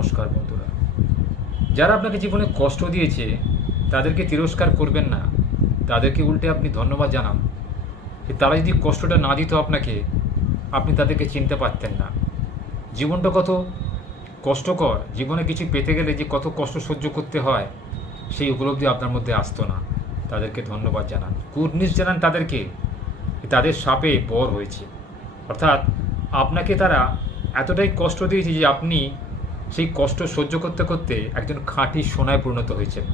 নমস্কার বন্ধুরা, যারা আপনাকে জীবনে কষ্ট দিয়েছে তাদেরকে তিরস্কার করবেন না, তাদেরকে উল্টে আপনি ধন্যবাদ জানান। তারা যদি কষ্টটা না দিত আপনাকে, আপনি তাদেরকে চিনতে পারতেন না। জীবনটা কত কষ্টকর, জীবনে কিছু পেতে গেলে যে কত কষ্ট সহ্য করতে হয় সেই উপলব্ধি আপনার মধ্যে আসতো না। তাদেরকে ধন্যবাদ জানান, গুড নিউজ জানান তাদেরকে, তাদের শাপে বর হয়েছে। অর্থাৎ আপনাকে তারা এতটাই কষ্ট দিয়েছে যে আপনি সেই কষ্ট সহ্য করতে করতে একজন খাঁটি সোনায় পরিণত হয়েছেন।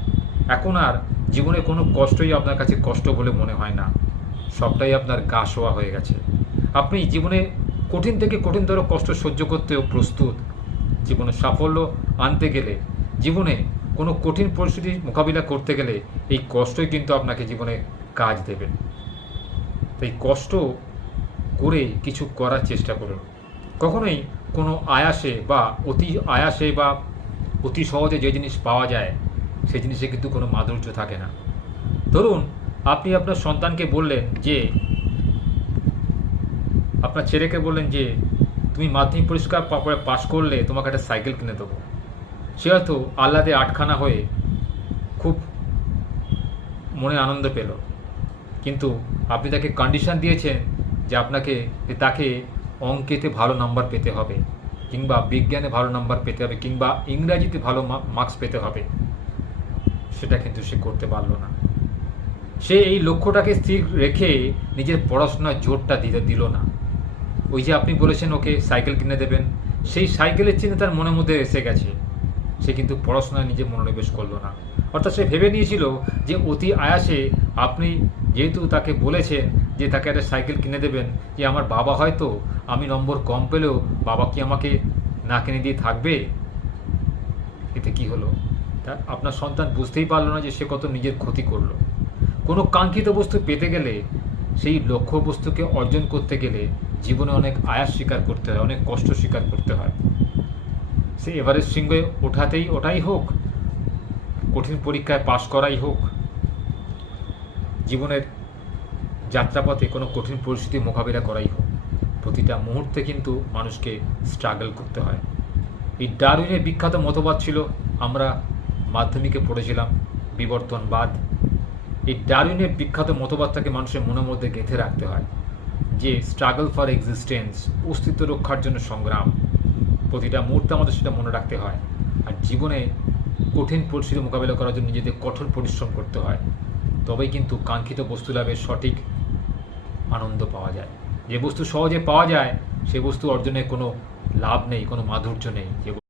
এখন আর জীবনে কোনো কষ্টই আপনার কাছে কষ্ট বলে মনে হয় না, সবটাই আপনার গা শোয়া হয়ে গেছে। আপনি জীবনে কঠিন থেকে কঠিনতর কষ্ট সহ্য করতেও প্রস্তুত। জীবনে সাফল্য আনতে গেলে, জীবনে কোনো কঠিন পরিস্থিতি মোকাবিলা করতে গেলে এই কষ্টই কিন্তু আপনাকে জীবনে কাজ দেবে। তাই কষ্ট করে কিছু করার চেষ্টা করুন। কখনোই কোনো আয়াসে বা অতি সহজে যে জিনিস পাওয়া যায় সেই জিনিসে কিন্তু কোনো মাধুর্য থাকে না। ধরুন আপনি আপনার সন্তানকে বললেন যে, আপনার ছেলেকে বললেন যে তুমি মাধ্যমিক পরীক্ষা পাশ করলে তোমাকে একটা সাইকেল কিনে দেবো। সে হয়তো আহ্লাদে আটখানা হয়ে খুব মনে আনন্দ পেল, কিন্তু আপনি তাকে কন্ডিশন দিয়েছেন যে তাকে অঙ্কেতে ভালো নাম্বার পেতে হবে, কিংবা বিজ্ঞানে ভালো নাম্বার পেতে হবে, কিংবা ইংরাজিতে ভালো মার্কস পেতে হবে। সেটা কিন্তু সে করতে পারল না। সে এই লক্ষ্যটাকে স্থির রেখে নিজের পড়াশোনার জোরটা দিল না। ওই যে আপনি বলেছেন ওকে সাইকেল কিনে দেবেন, সেই সাইকেলের চিন্তা তার মনের মধ্যে এসে গেছে, সে কিন্তু পড়াশোনায় নিজে মনোনিবেশ করলো না। অর্থাৎ সে ভেবে নিয়েছিল যে অতি আয়াসে আপনি যেহেতু তাকে বলেছেন যে তাকে একটা সাইকেল কিনে দেবেন, যে আমার বাবা হয়তো আমি নম্বর কম পেলেও বাবা কি আমাকে না কিনে দিয়ে থাকবে। এতে কি হলো, তা আপনার সন্তান বুঝতেই পারলো না যে সে কত নিজের ক্ষতি করলো। কোনো কাঙ্ক্ষিত বস্তু পেতে গেলে, সেই লক্ষ্য বস্তুকে অর্জন করতে গেলে জীবনে অনেক আয়াস স্বীকার করতে হয়, অনেক কষ্ট স্বীকার করতে হয়। সে এভারেস্ট শৃঙ্গে ওটাই হোক, কঠিন পরীক্ষায় পাশ করাই হোক, জীবনের যাত্রাপথে কোনো কঠিন পরিস্থিতি মোকাবিলা করাই হোক, প্রতিটা মুহূর্তে কিন্তু মানুষকে স্ট্রাগল করতে হয়। এই ডারউইনের বিখ্যাত মতবাদ ছিল, আমরা মাধ্যমিকে পড়েছিলাম, বিবর্তনবাদ। এই ডারউইনের বিখ্যাত মতবাদটাকে মানুষের মনের মধ্যে গেঁথে রাখতে হয় যে স্ট্রাগল ফর এক্সিস্টেন্স, অস্তিত্ব রক্ষার জন্য সংগ্রাম। প্রতিটা মুহূর্তে আমাদের সেটা মনে রাখতে হয়। আর জীবনে কঠিন পরিস্থিতি মোকাবিলা করার জন্য নিজেদের কঠোর পরিশ্রম করতে হয়, তবেই কিন্তু কাঙ্ক্ষিত বস্তু লাভের সঠিক আনন্দ পাওয়া যায়। যে বস্তু সহজে পাওয়া যায় সে বস্তু অর্জনে কোনো লাভ নেই, কোনো মাধুর্য নেই।